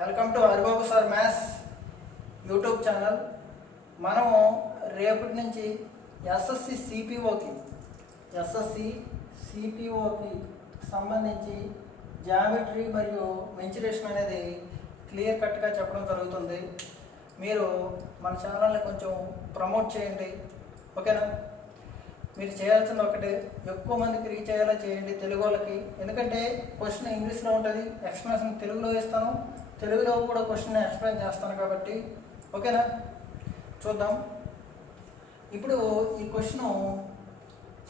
Welcome to Haribabu sir maths YouTube channel. మనము రేపటి నుంచి ఎస్ఎస్సి సిపిఓకి సంబంధించి జామెట్రీ మరియు మెన్చురేషన్ అనేది క్లియర్ కట్గా చెప్పడం జరుగుతుంది. మీరు మన ఛానల్ని కొంచెం ప్రమోట్ చేయండి, ఓకేనా? మీరు చేయాల్సిన ఒకటి, ఎక్కువ మందికి రీచ్ అయ్యేలా చేయండి తెలుగు వాళ్ళకి. ఎందుకంటే క్వశ్చన్ ఇంగ్లీష్లో ఉంటుంది, ఎక్స్ప్లెనేషన్ తెలుగులో ఇస్తాను, తెలుగులో కూడా క్వశ్చన్ ఎక్స్ప్లెయిన్ చేస్తాను కాబట్టి, ఓకేనా? చూద్దాం. ఇప్పుడు ఈ క్వశ్చన్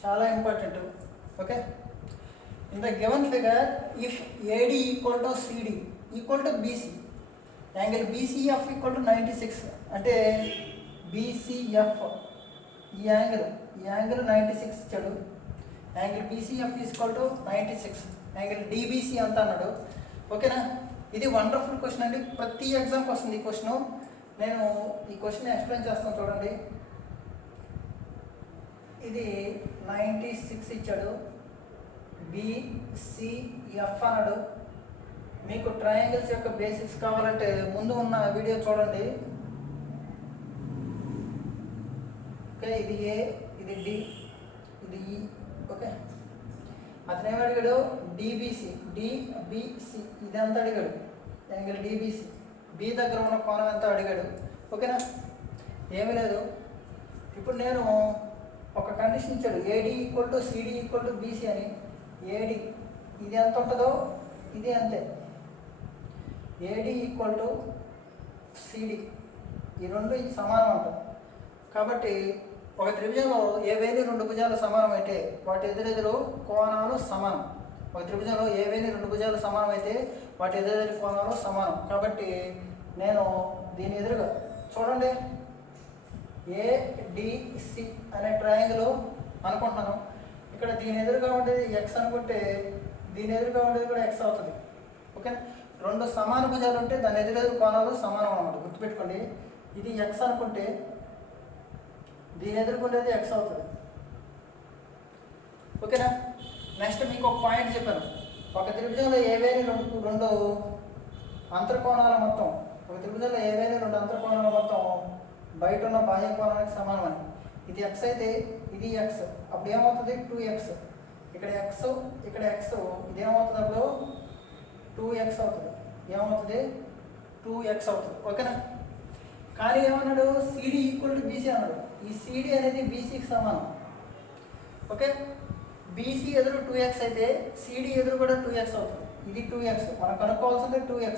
చాలా important. Okay, in the given figure if AD equal to CD equal to BC, angle BCF equal to 96, అంటే బీసీఎఫ్ ఈ యాంగిల్ 96 ఇచ్చాడు. Angle BCF equal to 96, angle DBC అంత అన్నాడు. ఓకేనా? ఇది వండర్ఫుల్ క్వశ్చన్ అండి, ప్రతి ఎగ్జామ్కి వస్తుంది ఈ క్వశ్చన్. నేను ఈ క్వశ్చన్ ఎక్స్ప్లెయిన్ చేస్తాను చూడండి. ఇది 96 ఇచ్చాడు, బీసీఎఫ్ అన్నాడు. మీకు ట్రయాంగిల్స్ యొక్క బేసిక్స్ కావాలంటే ముందు ఉన్న వీడియో చూడండి. ఓకే, ఇది ఏ, ఇది డి, ఇది ఈ. ఓకే, అతను ఏమి అడిగాడు? డిబిసి, డిబిసి ఇది ఎంత అడిగాడు? యాంగిల్ డిబిసి, బి దగ్గర ఉన్న కోణం ఎంత అడిగాడు. ఓకేనా? ఏమీ లేదు. ఇప్పుడు నేను ఒక కండిషన్ ఇచ్చాడు, AD equal to CD equal to BC అని. ఏడి ఇది ఎంత ఉంటుందో ఇది అంతే, ఏడి ఈక్వల్ టు సిడి, ఈ రెండు సమానం ఉంటుంది. కాబట్టి ఒక త్రిభుజంలో ఏవేని రెండు భుజాలు సమానం అయితే వాటి ఎదురెదురు కోణాలు సమానం. ఒక త్రిభుజంలో ఏవేని రెండు భుజాలు సమానం అయితే వాటి ఎదురెదురు కోణాలు సమానం. కాబట్టి నేను దీని ఎదురుగా చూడండి, ఏడిసి అనే ట్రయాంగిల్ అనుకుంటున్నాను. ఇక్కడ దీని ఎదురుగా ఉండేది ఎక్స్ అనుకుంటే దీని ఎదురుగా ఉండేది కూడా ఎక్స్ అవుతుంది. ఓకే, రెండు సమాన భుజాలు ఉంటే దాని ఎదురెదురు కోణాలు సమానం అన్నమాట, గుర్తుపెట్టుకోండి. ఇది ఎక్స్ అనుకుంటే దీని ఎదుర్కొనేది ఎక్స్ అవుతుంది. ఓకేనా? నెక్స్ట్ మీకు ఒక పాయింట్ చెప్పాను, ఒక త్రిభుజంలో ఏవేని రెండు అంతర్కోణాల మొత్తం, ఒక త్రిభుజంలో ఏవేని రెండు అంతర్కోణాల మొత్తం బయట ఉన్న బాహ్య కోణానికి సమానం అని. ఇది ఎక్స్ అయితే ఇది ఎక్స్, అప్పుడు ఏమవుతుంది? 2x. ఇక్కడ ఎక్స్, ఇక్కడ ఎక్స్, ఇది ఏమవుతుంది? అప్పుడు 2x అవుతుంది. ఏమవుతుంది? 2x అవుతుంది. ఓకేనా? కానీ ఏమన్నాడు? సిడి ఈక్వల్ టు బీసీ అన్నాడు. ఈ సిడి అనేది బీసీకి సమానం. ఓకే, బీసీ ఎదురు 2x అయితే సిడి ఎదురు కూడా 2x అవుతుంది. ఇది 2x, మనం కనుక్కోవాల్సింది 2x.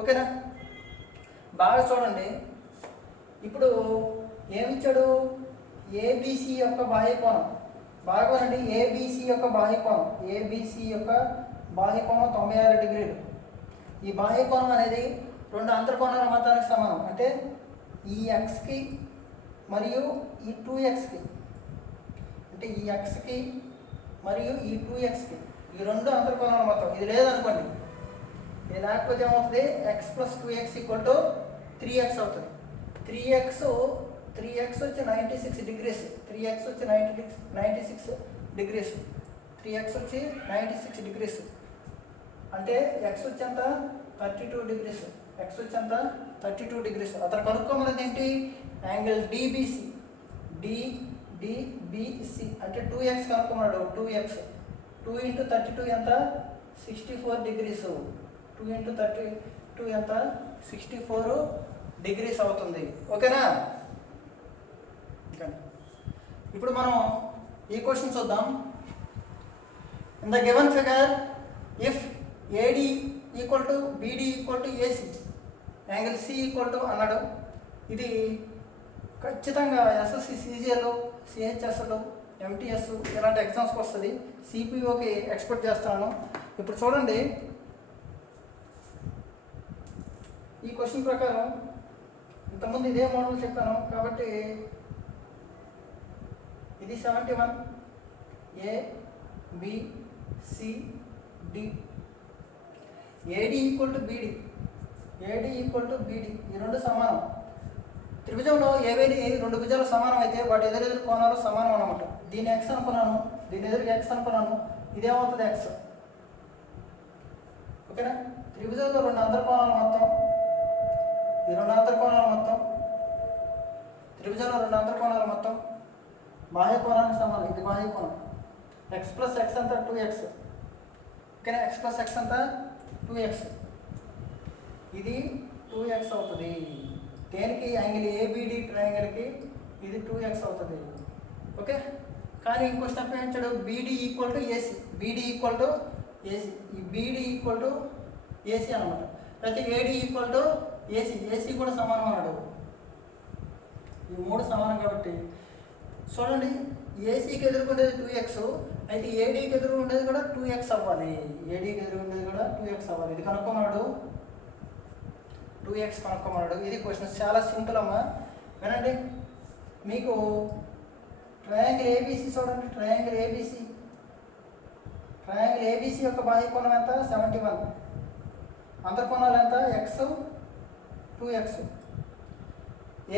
ఓకేనా? బాగా చూడండి. ఇప్పుడు ఏమిచ్చాడు? ఏబీసీ యొక్క బాహ్య కోణం. బాగా చూడండి, ఏబీసీ యొక్క బాహ్య కోణం, ఏబీసీ యొక్క బాహ్య కోణం 96 డిగ్రీలు. ఈ బాహ్య కోణం అనేది రెండు అంతర్కోణాల మొత్తానికి సమానం. అంటే ఈ ఎక్స్కి మరియు ఈ 2xకి, అంటే ఈ ఎక్స్కి మరియు ఈ 2xకి, ఈ రెండు అంతర్కోణాల మొత్తం. ఇది లేదనుకోండి, ఇది లేకపోతే ఏమవుతుంది? X plus 2x equal to 3x అవుతుంది. 3x వచ్చి 96 డిగ్రీస్, 3x వచ్చి 96 డిగ్రీస్, 3x వచ్చి 96 డిగ్రీస్. అంటే ఎక్స్ వచ్చి ఎంత? 32 డిగ్రీస్. ఎక్స్ వచ్చి ఎంత? 32 డిగ్రీస్. అతను కనుక్కోమన్నది ఏంటి? యాంగిల్ డిబిసి, డిబిసి అంటే 2x కనుక్కున్నాడు. 2x 2 × 32 ఎంత? 64 డిగ్రీస్. 2 × 32 ఎంత? 64 డిగ్రీస్ అవుతుంది. ఓకేనా? ఇప్పుడు మనం ఈ క్వశ్చన్ చూద్దాం. In the given figure if AD equal to BD equal to AC, angle C equal to అన్నాడు. ఇది ఖచ్చితంగా ఎస్ఎస్సి సిజిఎల్, సిహెచ్ఎస్లు, ఎంటీఎస్ ఇలాంటి ఎగ్జామ్స్కి వస్తుంది. సిపిఓకి ఎక్స్పెక్ట్ చేస్తున్నాను. ఇప్పుడు చూడండి, ఈ క్వశ్చన్ ప్రకారం ఇంతకుముందు ఇదే మోడల్ చెప్పాను కాబట్టి ఇది 71, A B C D, AD equal to BD, AD equal to BD, ఈ రెండు సమానం. త్రిభుజంలో ఏవేని రెండు భుజాలు సమానం అయితే వాటి ఎదురెదురు కోణాలు సమానం అన్నమాట. దీని ఎక్స్ అనుకున్నాను, దీని ఎదురుగా ఎక్స్ అనుకున్నాను, ఇదేమవుతుంది? ఎక్స్. ఓకేనా. త్రిభుజంలో రెండు అంతర్కోణాలు మొత్తం, ఈ రెండు అంతర్కోణాలు మొత్తం, త్రిభుజంలో రెండు అంతర్కోణాలు మొత్తం బాహ్య కోణానికి సమానం. ఇది బాహ్య కోణం. ఎక్స్ ప్లస్ ఎక్స్ అంతా 2x. ఓకేనా. ఎక్స్ ప్లస్ ఎక్స్ అంతా 2x. ఇది 2x అవుతుంది. దేనికి? యాంగిల్ ఏబిడి ట్రయాంగిల్కి ఇది 2x అవుతుంది. ఓకే. కానీ ఇంకో స్టెప్ ఏంటాడు, BD equal to AC. BD equal to AC. ఈ బీడీ ఈక్వల్ టు ఏసీ అనమాట. అయితే AD equal to AC. AC కూడా సమానం అన్నాడు. ఈ మూడు సమానం కాబట్టి చూడండి, ఏసీకి ఎదుర్కొండేది 2x, అయితే ఏడీకి ఎదురు ఉండేది కూడా 2x అవ్వాలి. ఏడీకి ఎదురు ఉండేది కూడా 2x అవ్వాలి. ఇది కనుక్కోమన్నాడు, 2x కనుక్కోమన్నాడు. ఇది క్వశ్చన్ చాలా సింపుల్ అమ్మా, వినండి. మీకు ట్రయాంగిల్ ఏబీసీ చూడండి. ట్రయాంగిల్ ఏబీసీ యొక్క బాహ్య కోణం ఎంత? 71. అంతర్కోణాలు ఎంత? x 2x.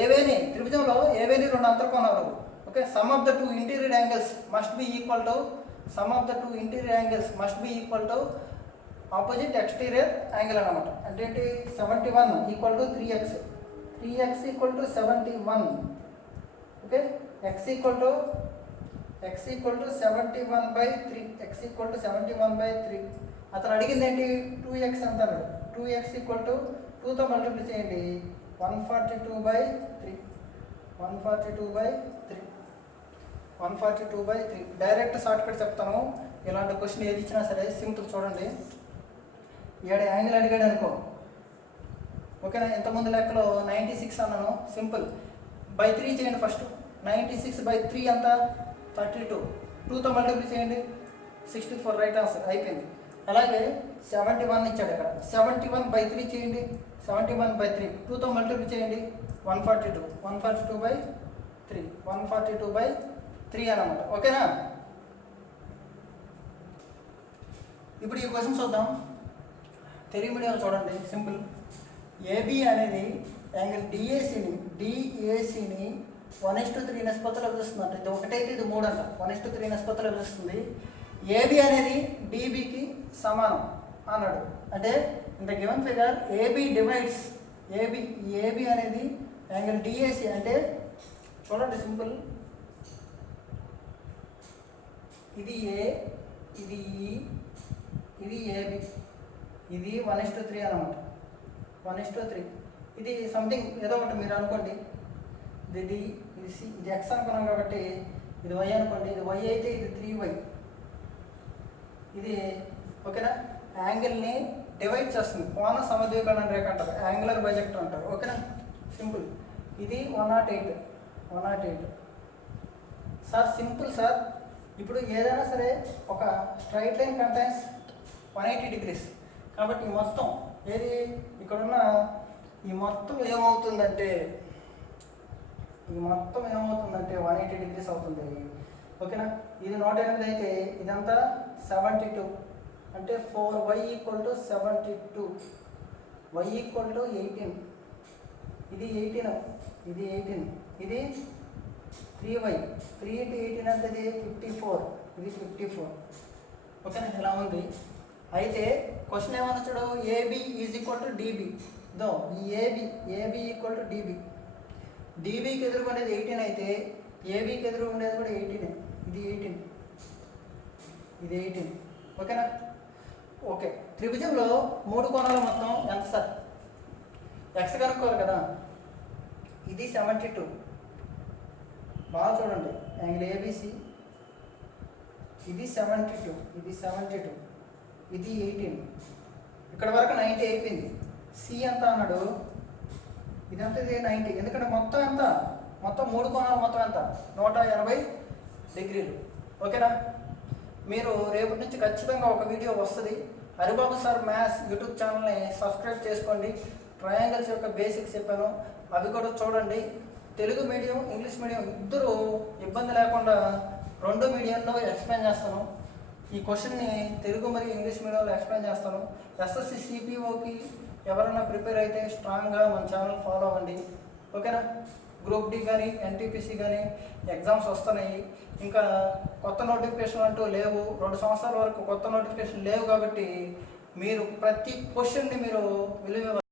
ఏవేని త్రిభుజంలో ఏవేని రెండు అంతర్కోణాలు. Okay. Sum of the two interior angles must be equal to opposite exterior angle అనమాట. అంటే ఏంటి? 71 equal to 3x. 3x equal to 71. Okay. x equal to 71/3. x equal to 71/3. అతను అడిగింది ఏంటి? 2x అంటారు. 2x ఈక్వల్ టు 2తో multiply చేయండి. 142/3. 142/3. Direct short cut చెప్తాను. ఇలాంటి క్వశ్చన్ ఏది ఇచ్చినా సరే సింపుల్. చూడండి, 7 యాంగిల్ అడిగాడు అనుకో. ఓకేనా. ఇంతకుముందు లెక్కలో 96 అన్నాను. సింపుల్. బై 3 చేయండి ఫస్ట్. 96/3 అంతా 32. 2తో మల్టిప్లై చేయండి. 64. Right answer. అయిపోయింది. అలాగే 71 ఇచ్చాడు ఇక్కడ. 71/3 చేయండి. 71/3. 2తో మల్టిప్లై చేయండి. 142. 142/3. 142/3 అన్నమాట. ఓకేనా. ఇప్పుడు ఈ క్వశ్చన్ చూద్దాం. తెలుగు మీడియం చూడండి. సింపుల్. ఏబి అనేది యాంగిల్ డిఏసిని 1:3 నిష్పత్తిలో విభజిస్తుంది. అంటే ఇది ఒకటైతే ఇది 3 అంట. 1:3 నిష్పత్తిలో విభజిస్తుంది. ఏబి అనేది డిబికి సమానం అన్నాడు. అంటే in the given figure AB divides AB అనేది యాంగిల్ డిఏసి. అంటే చూడండి సింపుల్. ఇది ఏ, ఇది ఈ, ఇది ఏబి. ఇది 1:3 అన్నమాట. 1:3. ఇది సంథింగ్ ఏదో ఒకటి మీరు అనుకోండి. ఇది సి, ఇది ఎక్స్ అనుకున్నాం కాబట్టి ఇది వై అనుకోండి. ఇది వై అయితే ఇది 3y. ఇది ఓకేనా. యాంగిల్ని డివైడ్ చేస్తుంది. కోణ సమద్వికరణ రేఖ అంటారు. యాంగులర్ బైజెక్టర్ అంటారు. ఓకేనా. సింపుల్. ఇది 108. Sir simple sir. ఇప్పుడు ఏదైనా సరే ఒక స్ట్రైట్ లైన్ కంటైన్స్ 180 degrees కాబట్టి ఈ మొత్తం ఏది ఇక్కడున్న ఈ మొత్తం ఏమవుతుందంటే 180 degrees అవుతుంది. ఓకేనా. ఇది 108 అయితే ఇదంతా 72. అంటే 4y = 72. y = 18. ఇది 18. ఇది 18. ఇది 3y. 3 × 18 అంటే 54. ఇది 54. ఓకేనా. ఇలా ఉంది. అయితే క్వశ్చన్ ఏమన్నా చూడు, ఏబి = డిబి. దో ఈ ఏబి = డిబి. డిబికి ఎదురు ఉండేది 18 అయితే ఏబికి ఎదురు ఉండేది కూడా 18. ఇది 18. ఇది 18. ఓకేనా. ఓకే. త్రిభుజంలో 3 కోణాల మొత్తం ఎంత సార్? ఎక్స్ కనుక్కోవాలి కదా. ఇది 72. బాగా చూడండి. Angle ABC. ఇది 72. ఇది 72. ఇది 18. ఇక్కడ వరకు 90 అయిపోయింది. సి ఎంత అన్నాడు? ఇదంతా ఇది 90. ఎందుకంటే మొత్తం ఎంత? మొత్తం 3 కోణాలు మొత్తం ఎంత? 180 degrees. ఓకేనా. మీరు రేపటి నుంచి ఖచ్చితంగా ఒక వీడియో వస్తుంది. హరిబాబు సార్ మ్యాథ్స్ యూట్యూబ్ ఛానల్ని సబ్స్క్రైబ్ చేసుకోండి. ట్రయాంగిల్స్ యొక్క బేసిక్స్ చెప్పాను, అవి కూడా చూడండి. తెలుగు మీడియం, ఇంగ్లీష్ మీడియం ఇద్దరు ఇబ్బంది లేకుండా 2 మీడియంలో ఎక్స్ప్లెయిన్ చేస్తాను. ఈ క్వశ్చన్ని తెలుగు మరియు ఇంగ్లీష్ మీడియంలో ఎక్స్ప్లెయిన్ చేస్తాను. ఎస్ఎస్సి సిపిఓకి ఎవరైనా ప్రిపేర్ అయితే స్ట్రాంగ్గా మన ఛానల్ ఫాలో అవ్వండి. ఓకేనా. గ్రూప్ డి కానీ ఎన్టీపీసీ కానీ ఎగ్జామ్స్ వస్తున్నాయి. ఇంకా కొత్త నోటిఫికేషన్ అంటూ లేవు. 2 సంవత్సరాల వరకు కొత్త నోటిఫికేషన్ లేవు కాబట్టి మీరు ప్రతి క్వశ్చన్ని మీరు విలువ